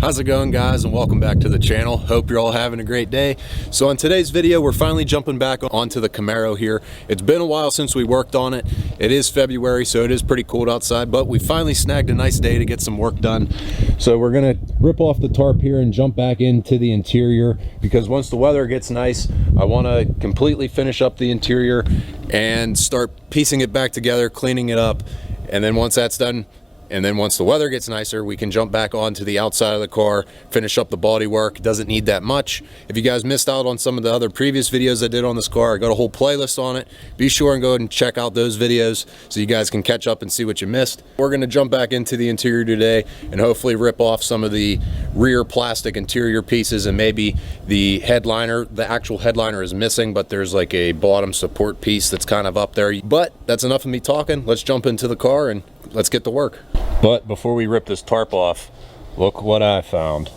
How's it going, guys, and welcome back to the channel. Hope you're all having a great day. So on today's video, we're finally jumping back onto the Camaro here. It's been a while since we worked on it. It is February, so it is pretty cold outside, but we finally snagged a nice day to get some work done. So we're gonna rip off the tarp here and jump back into the interior, because once the weather gets nice, I wanna completely finish up the interior and start piecing it back together, cleaning it up. And then once that's done, and then once the weather gets nicer, we can jump back onto the outside of the car, finish up the body work. It doesn't need that much. If you guys missed out on some of the other previous videos I did on this car, I got a whole playlist on it. Be sure and go ahead and check out those videos so you guys can catch up and see what you missed. We're gonna jump back into the interior today and hopefully rip off some of the rear plastic interior pieces, and maybe the headliner. The actual headliner is missing, but there's like a bottom support piece that's kind of up there. But that's enough of me talking. Let's jump into the car and let's get to work. But before we rip this tarp off, look what I found.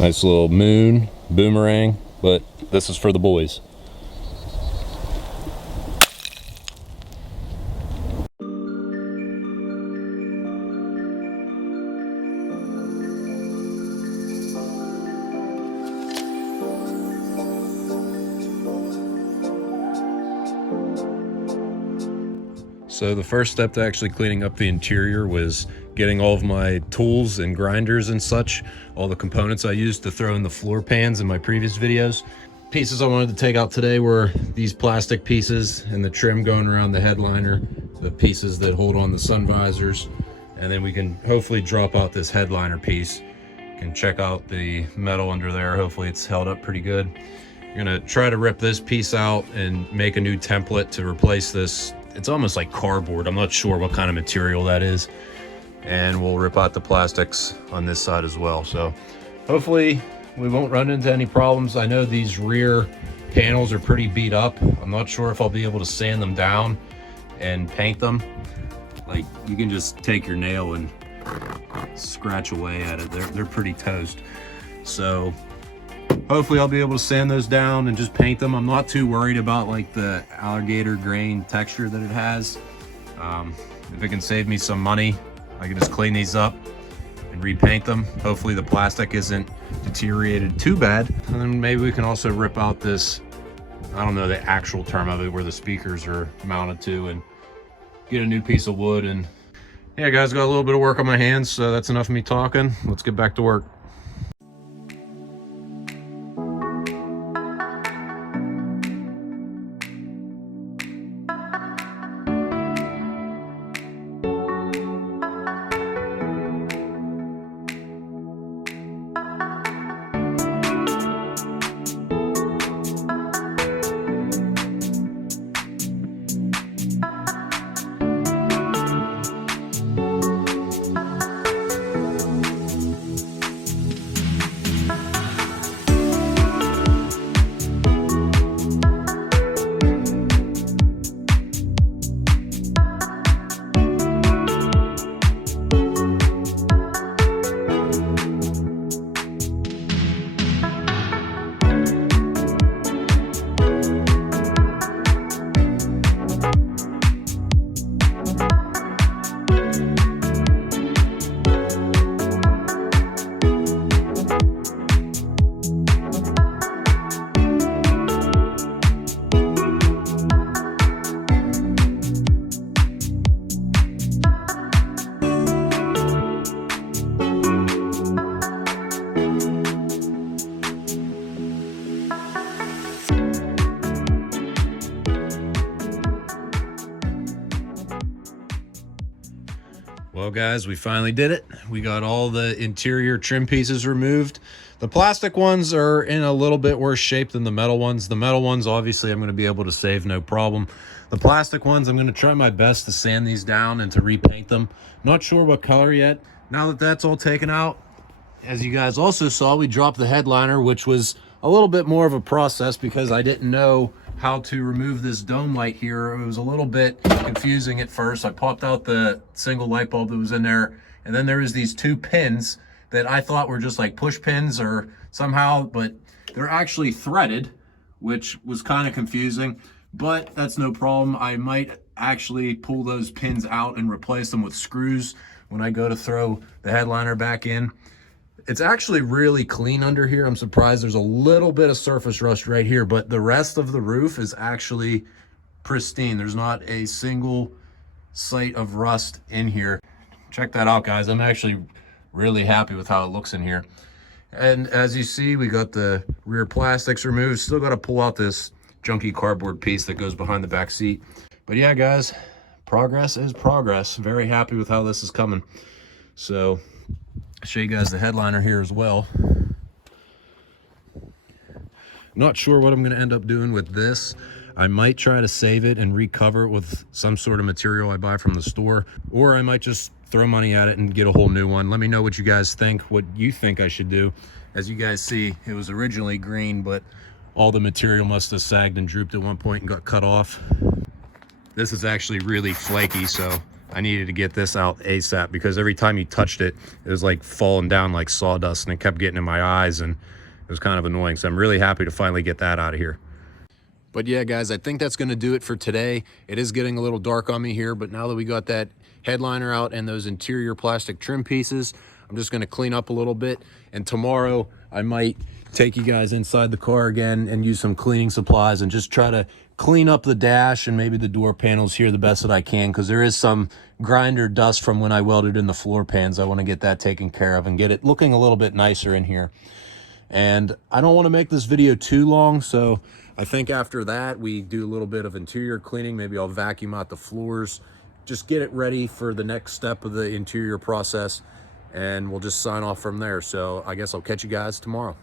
Nice little moon boomerang, but this is for the boys. So the first step to actually cleaning up the interior was getting all of my tools and grinders and such, all the components I used to throw in the floor pans in my previous videos. Pieces I wanted to take out today were these plastic pieces and the trim going around the headliner, the pieces that hold on the sun visors, and then we can hopefully drop out this headliner piece. You can check out the metal under there. Hopefully it's held up pretty good. I'm gonna try to rip this piece out and make a new template to replace this. It's almost like cardboard. I'm not sure what kind of material that is. And we'll rip out the plastics on this side as well. So hopefully we won't run into any problems. I know these rear panels are pretty beat up. I'm not sure if I'll be able to sand them down and paint them. Like, you can just take your nail and scratch away at it. They're pretty toast. So hopefully I'll be able to sand those down and just paint them. I'm not too worried about like the alligator grain texture that it has. If it can save me some money, I can just clean these up and repaint them. Hopefully the plastic isn't deteriorated too bad. And then maybe we can also rip out this, I don't know the actual term of it, where the speakers are mounted to, and get a new piece of wood. And yeah, guys, got a little bit of work on my hands, so that's enough of me talking. Let's get back to work. Well, guys, we finally did it. We got all the interior trim pieces removed. The plastic ones are in a little bit worse shape than the metal ones. The metal ones, obviously, I'm going to be able to save, no problem. The plastic ones, I'm going to try my best to sand these down and to repaint them. Not sure what color yet. Now that that's all taken out, as you guys also saw, we dropped the headliner, which was a little bit more of a process because I didn't know how to remove this dome light here. It was a little bit confusing at first. I popped out the single light bulb that was in there, and then there was these two pins that I thought were just like push pins or somehow, but they're actually threaded, which was kind of confusing, but that's no problem. I might actually pull those pins out and replace them with screws when I go to throw the headliner back in. It's actually really clean under here. I'm surprised there's a little bit of surface rust right here, but the rest of the roof is actually pristine. There's not a single sight of rust in here. Check that out, guys. I'm actually really happy with how it looks in here. And as you see, we got the rear plastics removed. Still got to pull out this junky cardboard piece that goes behind the back seat. But yeah, guys, progress is progress. Very happy with how this is coming. So I'll show you guys the headliner here as well. Not sure what I'm going to end up doing with this. I might try to save it and recover it with some sort of material I buy from the store, or I might just throw money at it and get a whole new one. Let me know what you guys think, what you think I should do. As you guys see, it was originally green, but all the material must have sagged and drooped at one point and got cut off. This is actually really flaky, so I needed to get this out ASAP, because every time you touched it, it was like falling down like sawdust, and it kept getting in my eyes, and it was kind of annoying. So I'm really happy to finally get that out of here. But yeah, guys, I think that's going to do it for today. It is getting a little dark on me here, but now that we got that headliner out and those interior plastic trim pieces, I'm just going to clean up a little bit. And tomorrow I might take you guys inside the car again and use some cleaning supplies and just try to clean up the dash and maybe the door panels here the best that I can, because there is some grinder dust from when I welded in the floor pans. I want to get that taken care of and get it looking a little bit nicer in here. And I don't want to make this video too long, so I think after that we do a little bit of interior cleaning. Maybe I'll vacuum out the floors, just get it ready for the next step of the interior process, and we'll just sign off from there. So I guess I'll catch you guys tomorrow.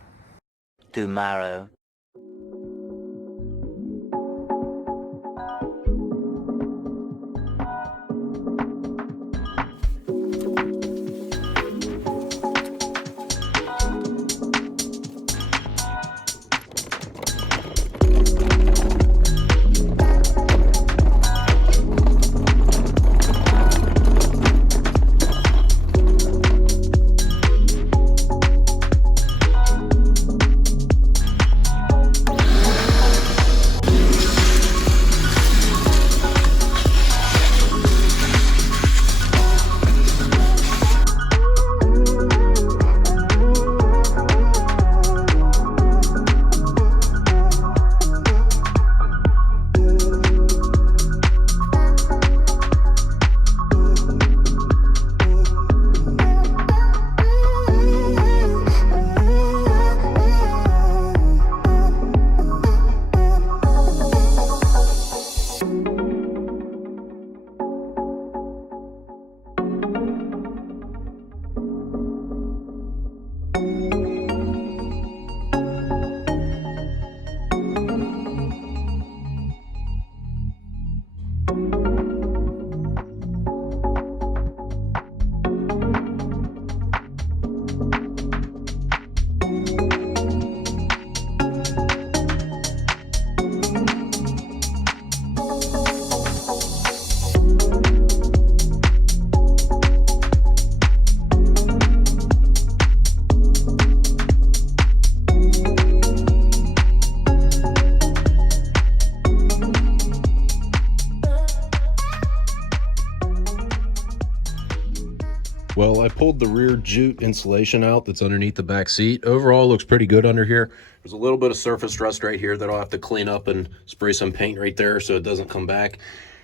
Well, I pulled the rear jute insulation out that's underneath the back seat. Overall, looks pretty good under here. There's a little bit of surface rust right here that I'll have to clean up and spray some paint right there so it doesn't come back.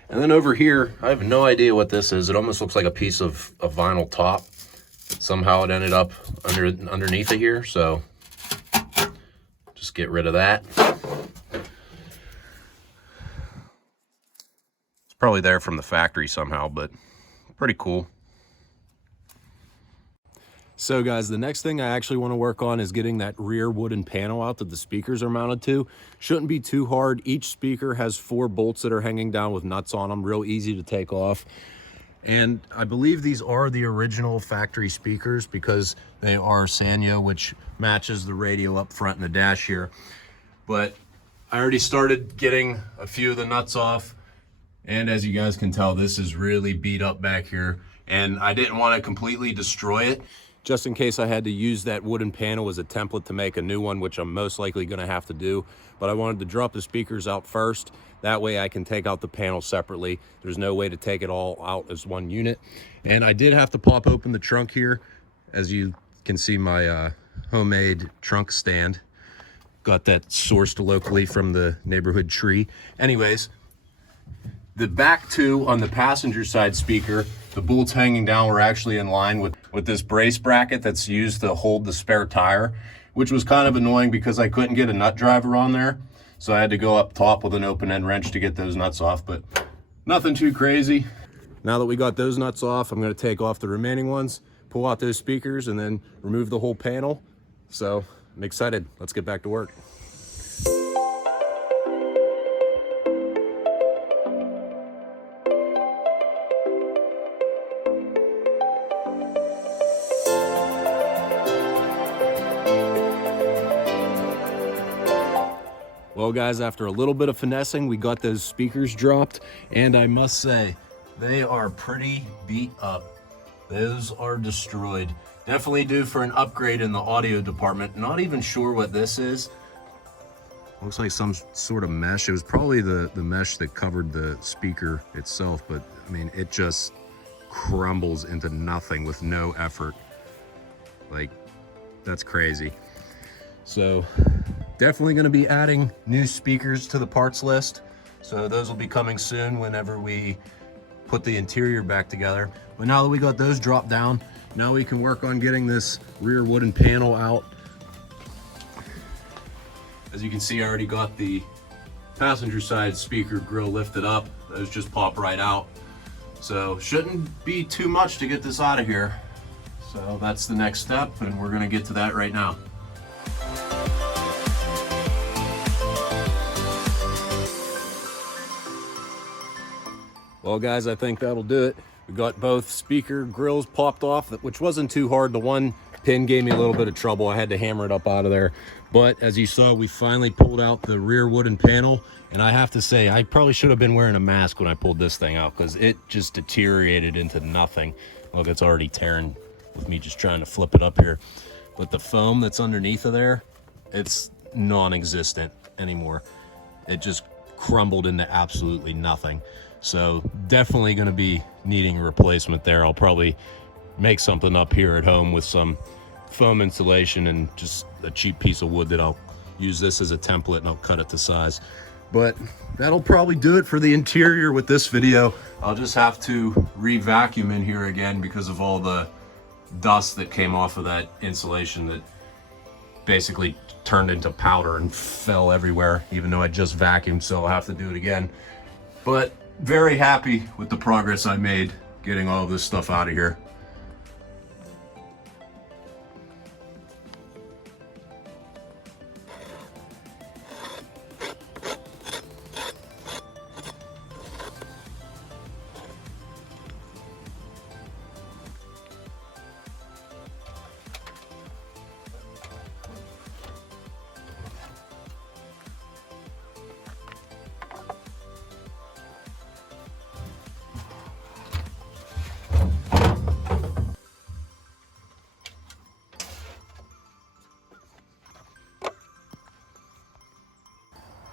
And then over here, I have no idea what this is. It almost looks like a piece of vinyl top. Somehow it ended up underneath it here, so just get rid of that. It's probably there from the factory somehow, but pretty cool. So guys, the next thing I actually want to work on is getting that rear wooden panel out that the speakers are mounted to. Shouldn't be too hard. Each speaker has 4 bolts that are hanging down with nuts on them, real easy to take off. And I believe these are the original factory speakers because they are Sanyo, which matches the radio up front in the dash here. But I already started getting a few of the nuts off. And as you guys can tell, this is really beat up back here. And I didn't want to completely destroy it. just in case I had to use that wooden panel as a template to make a new one, which I'm most likely going to have to do. But I wanted to drop the speakers out first. That way I can take out the panel separately. There's no way to take it all out as one unit. And I did have to pop open the trunk here. As you can see, my homemade trunk stand. Got that sourced locally from the neighborhood tree. Anyways, the back two on the passenger side speaker, the bolts hanging down were actually in line with this brace bracket that's used to hold the spare tire, which was kind of annoying because I couldn't get a nut driver on there. So I had to go up top with an open end wrench to get those nuts off, but nothing too crazy. Now that we got those nuts off, I'm gonna take off the remaining ones, pull out those speakers, and then remove the whole panel. So I'm excited. Let's get back to work. Well guys, after a little bit of finessing, we got those speakers dropped, and I must say, they are pretty beat up. Those are destroyed. Definitely due for an upgrade in the audio department. Not even sure what this is. Looks like some sort of mesh. It was probably the mesh that covered the speaker itself, but I mean, it just crumbles into nothing with no effort. Like, that's crazy. So definitely going to be adding new speakers to the parts list. So those will be coming soon whenever we put the interior back together. But now that we got those dropped down, now we can work on getting this rear wooden panel out. As you can see, I already got the passenger side speaker grill lifted up. Those just pop right out. So shouldn't be too much to get this out of here. So that's the next step, and we're going to get to that right now. Well guys, I think that'll do it. We got both speaker grills popped off, which wasn't too hard. The one pin gave me a little bit of trouble. I had to hammer it up out of there. But as you saw, we finally pulled out the rear wooden panel. And I have to say, I probably should have been wearing a mask when I pulled this thing out, because it just deteriorated into nothing. Look, it's already tearing with me just trying to flip it up here. But the foam that's underneath of there, it's non-existent anymore. It just crumbled into absolutely nothing. So definitely going to be needing a replacement there. I'll probably make something up here at home with some foam insulation and just a cheap piece of wood that I'll use this as a template, and I'll cut it to size. But that'll probably do it for the interior with this video. I'll just have to re-vacuum in here again because of all the dust that came off of that insulation that basically turned into powder and fell everywhere, even though I just vacuumed, so I'll have to do it again. But very happy with the progress I made getting all this stuff out of here.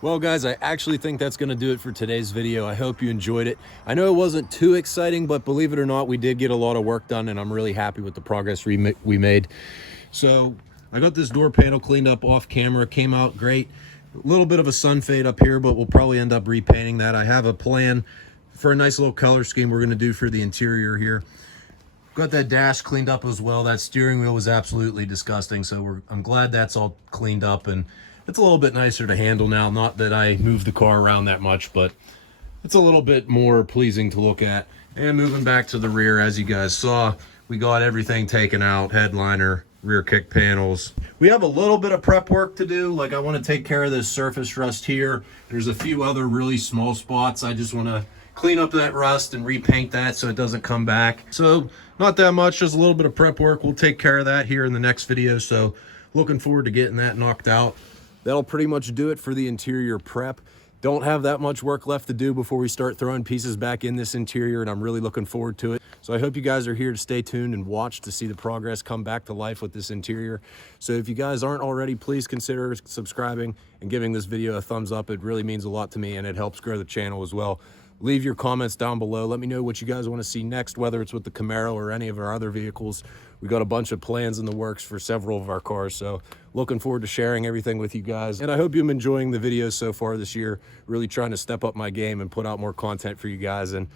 Well guys, I actually think that's going to do it for today's video. I hope you enjoyed it. I know it wasn't too exciting, but believe it or not, we did get a lot of work done, and I'm really happy with the progress we made. So I got this door panel cleaned up off camera, came out great. A little bit of a sun fade up here, but we'll probably end up repainting that. I have a plan for a nice little color scheme we're going to do for the interior here. Got that dash cleaned up as well. That steering wheel was absolutely disgusting, so I'm glad that's all cleaned up, and it's a little bit nicer to handle now. Not that I move the car around that much, but it's a little bit more pleasing to look at. And moving back to the rear, as you guys saw, we got everything taken out, headliner, rear kick panels. We have a little bit of prep work to do. Like, I want to take care of this surface rust here. There's a few other really small spots. I just want to clean up that rust and repaint that so it doesn't come back. So not that much, just a little bit of prep work. We'll take care of that here in the next video. So looking forward to getting that knocked out. That'll pretty much do it for the interior prep. Don't have that much work left to do before we start throwing pieces back in this interior, and I'm really looking forward to it. So I hope you guys are here to stay tuned and watch to see the progress come back to life with this interior. So if you guys aren't already, please consider subscribing and giving this video a thumbs up. It really means a lot to me, and it helps grow the channel as well. Leave your comments down below. Let me know what you guys want to see next, whether it's with the Camaro or any of our other vehicles. We got a bunch of plans in the works for several of our cars, so looking forward to sharing everything with you guys. And I hope you've been enjoying the videos so far this year. Really trying to step up my game and put out more content for you guys, and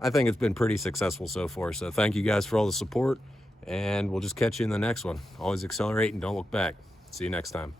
I think it's been pretty successful so far. So thank you guys for all the support, and we'll just catch you in the next one. Always accelerate and don't look back. See you next time.